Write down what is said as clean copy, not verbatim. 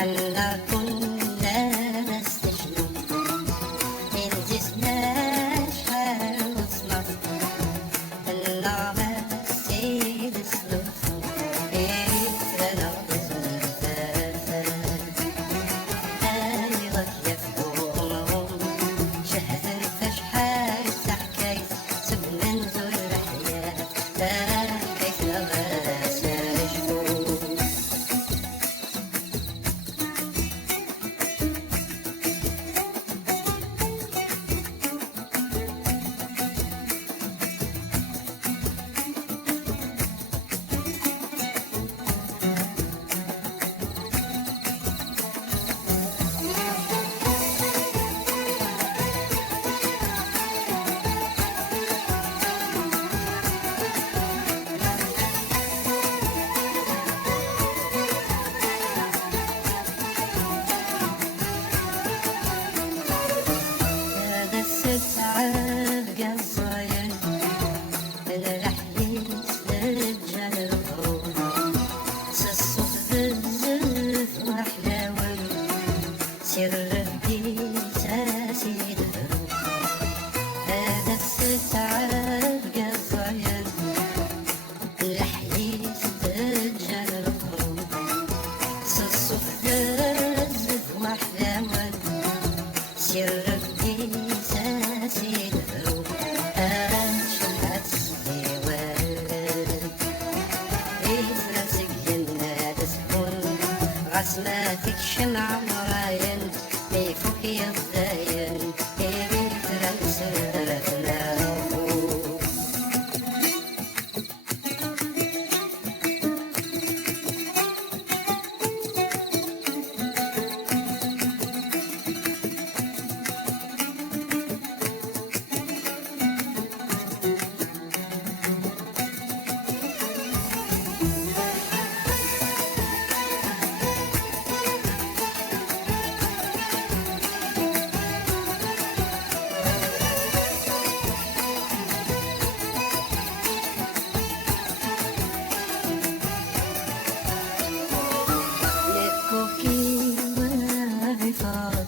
عنا كنا نستشنو من جسنا شحال وصنا النعمة سيد السلوك إيتنا بزنفاتا أيضا يفهمهم شهر فشحال تحكي سبنا نزور الحياة كيف نغاس نشكو تعب قصاير الرحيل رجال الغروب الصوت بالزلف وحلاوة سر بيساسي دروب هذا التعب قصاير الرحيل رجال الغروب الصوت بالزلف وحلاوة سر عسلاتك شمع مراين بيفوك يضاين بيبيت رمسرتنا fall.